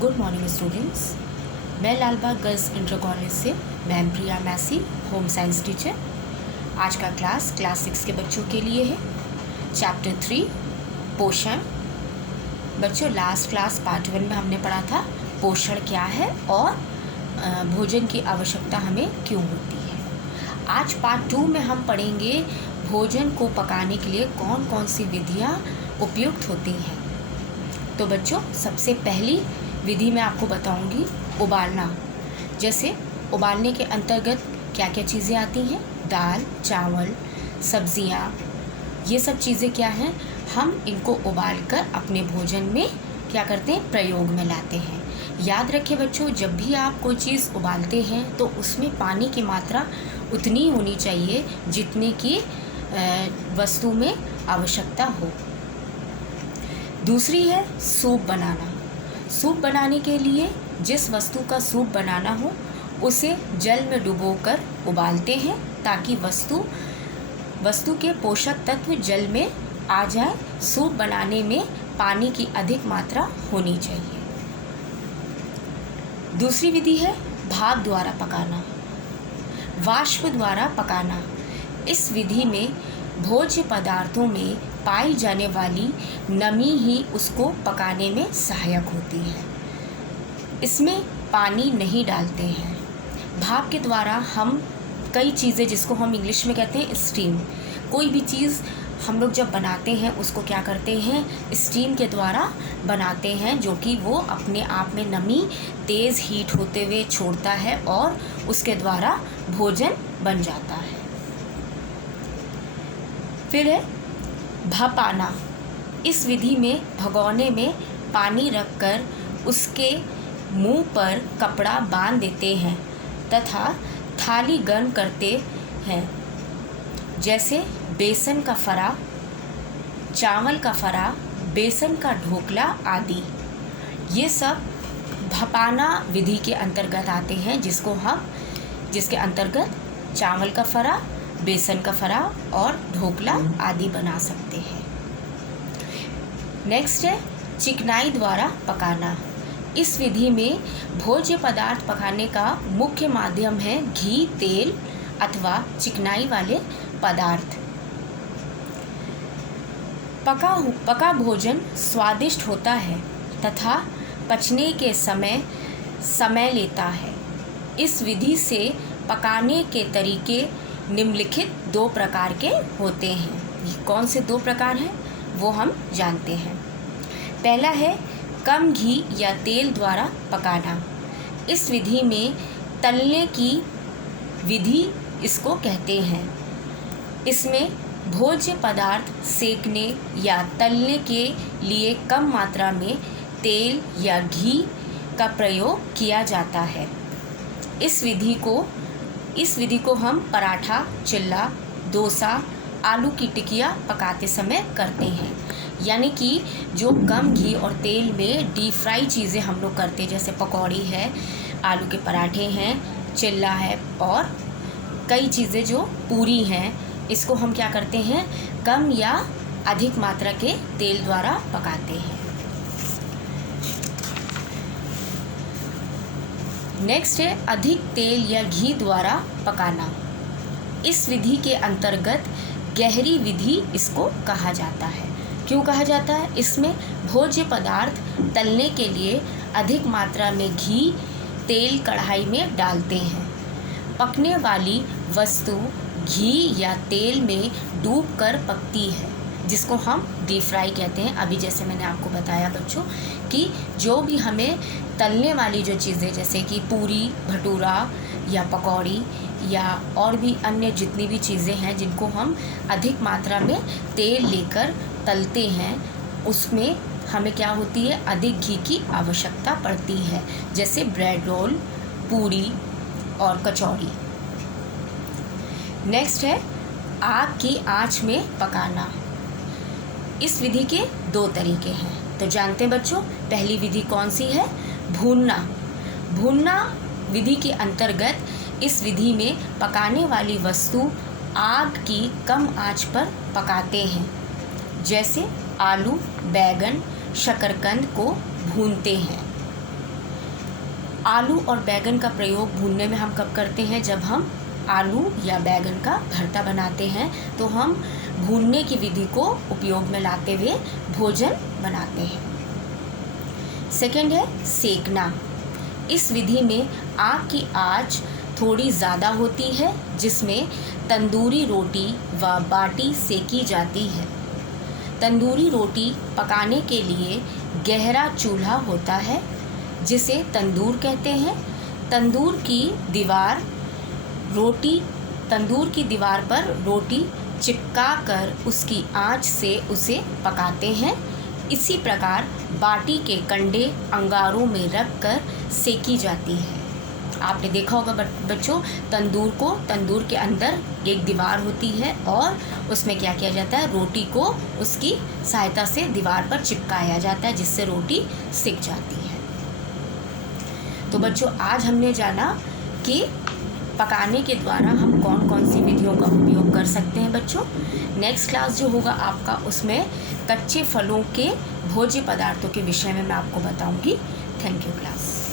Good morning students. मैं Lalbagh girls inter college से ma'am प्रिया Massey, home science teacher. आज का क्लास 6 के बच्चों के लिए है। चैप्टर 3 पोषण। बच्चों, लास्ट क्लास पार्ट 1 में हमने पढ़ा था पोषण क्या है और भोजन की आवश्यकता हमें क्यों होती है। आज पार्ट 2 में हम पढ़ेंगे भोजन को पकाने के लिए कौन कौन सी विधियाँ उपयुक्त होती हैं। तो बच्चों, सबसे पहली विधि मैं आपको बताऊंगी उबालना। जैसे उबालने के अंतर्गत क्या क्या चीज़ें आती हैं, दाल, चावल, सब्जियां, ये सब चीज़ें क्या हैं, हम इनको उबालकर अपने भोजन में क्या करते हैं, प्रयोग में लाते हैं। याद रखें बच्चों, जब भी आप कोई चीज़ उबालते हैं तो उसमें पानी की मात्रा उतनी होनी चाहिए जितने की वस्तु में आवश्यकता हो। दूसरी है सूप बनाना। सूप बनाने के लिए जिस वस्तु का सूप बनाना हो उसे जल में डुबोकर उबालते हैं ताकि वस्तु के पोषक तत्व जल में आ जाए। सूप बनाने में पानी की अधिक मात्रा होनी चाहिए। दूसरी विधि है भाप द्वारा पकाना, वाष्प द्वारा पकाना। इस विधि में भोज्य पदार्थों में पाई जाने वाली नमी ही उसको पकाने में सहायक होती है। इसमें पानी नहीं डालते हैं। भाप के द्वारा हम कई चीज़ें, जिसको हम इंग्लिश में कहते हैं स्टीम, कोई भी चीज़ हम लोग जब बनाते हैं उसको क्या करते हैं, स्टीम के द्वारा बनाते हैं, जो कि वो अपने आप में नमी तेज़ हीट होते हुए छोड़ता है और उसके द्वारा भोजन बन जाता है। फिर है भापाना। इस विधि में भगोने में पानी रखकर उसके मुंह पर कपड़ा बांध देते हैं तथा थाली गर्म करते हैं। जैसे बेसन का फरा, चावल का फरा, बेसन का ढोकला आदि, ये सब भापाना विधि के अंतर्गत आते हैं, जिसके अंतर्गत चावल का फरा, बेसन का फरा और ढोकला आदि बना सकते हैं। नेक्स्ट है चिकनाई द्वारा पकाना। इस विधि में भोज्य पदार्थ पकाने का मुख्य माध्यम है घी, तेल अथवा चिकनाई वाले पदार्थ। पका भोजन स्वादिष्ट होता है तथा पचने के समय लेता है। इस विधि से पकाने के तरीके निम्नलिखित 2 प्रकार के होते हैं। ये कौन से 2 प्रकार हैं वो हम जानते हैं। पहला है कम घी या तेल द्वारा पकाना। इस विधि में तलने की विधि इसको कहते हैं। इसमें भोज्य पदार्थ सेकने या तलने के लिए कम मात्रा में तेल या घी का प्रयोग किया जाता है। इस विधि को हम पराठा, चिल्ला, डोसा, आलू की टिकिया पकाते समय करते हैं। यानी कि जो कम घी और तेल में डीप फ्राई चीज़ें हम लोग करते हैं, जैसे पकौड़ी है, आलू के पराठे हैं, चिल्ला है और कई चीज़ें जो पूरी हैं, इसको हम क्या करते हैं, कम या अधिक मात्रा के तेल द्वारा पकाते हैं। नेक्स्ट है अधिक तेल या घी द्वारा पकाना। इस विधि के अंतर्गत गहरी विधि इसको कहा जाता है। क्यों कहा जाता है? इसमें भोज्य पदार्थ तलने के लिए अधिक मात्रा में घी, तेल कढ़ाई में डालते हैं। पकने वाली वस्तु घी या तेल में डूबकर पकती है, जिसको हम डीप फ्राई कहते हैं। अभी जैसे मैंने आपको बताया बच्चों कि जो भी हमें तलने वाली जो चीज़ें, जैसे कि पूरी, भटूरा या पकौड़ी या और भी अन्य जितनी भी चीज़ें हैं जिनको हम अधिक मात्रा में तेल लेकर तलते हैं, उसमें हमें क्या होती है, अधिक घी की आवश्यकता पड़ती है। जैसे ब्रेड रोल, पूरी और कचौड़ी। नेक्स्ट है आग की आंच में पकाना। इस विधि के 2 तरीके हैं, तो जानते हैं बच्चों। पहली विधि कौन सी है? भूनना विधि के अंतर्गत इस विधि में पकाने वाली वस्तु आग की कम आंच पर पकाते हैं। जैसे आलू, बैगन, शकरकंद को भूनते हैं। आलू और बैंगन का प्रयोग भूनने में हम कब करते हैं? जब हम आलू या बैंगन का भरता बनाते हैं तो हम भूनने की विधि को उपयोग में लाते हुए भोजन बनाते हैं। सेकंड है सेकना। इस विधि में आग की आंच थोड़ी ज़्यादा होती है, जिसमें तंदूरी रोटी व बाटी सेकी जाती है। तंदूरी रोटी पकाने के लिए गहरा चूल्हा होता है, जिसे तंदूर कहते हैं। तंदूर की दीवार पर रोटी चिपका कर उसकी आंच से उसे पकाते हैं। इसी प्रकार बाटी के कंडे अंगारों में रख कर सेकी जाती है। आपने देखा होगा बच्चों, तंदूर के अंदर एक दीवार होती है और उसमें क्या किया जाता है? रोटी को उसकी सहायता से दीवार पर चिपकाया जाता है, जिससे रोटी सिक जाती है। तो बच्चों, आज हमने जाना कि पकाने के द्वारा हम कौन कौन सी विधियों का उपयोग कर सकते हैं। बच्चों, नेक्स्ट क्लास जो होगा आपका, उसमें कच्चे फलों के भोज्य पदार्थों के विषय में मैं आपको बताऊंगी। Thank you class.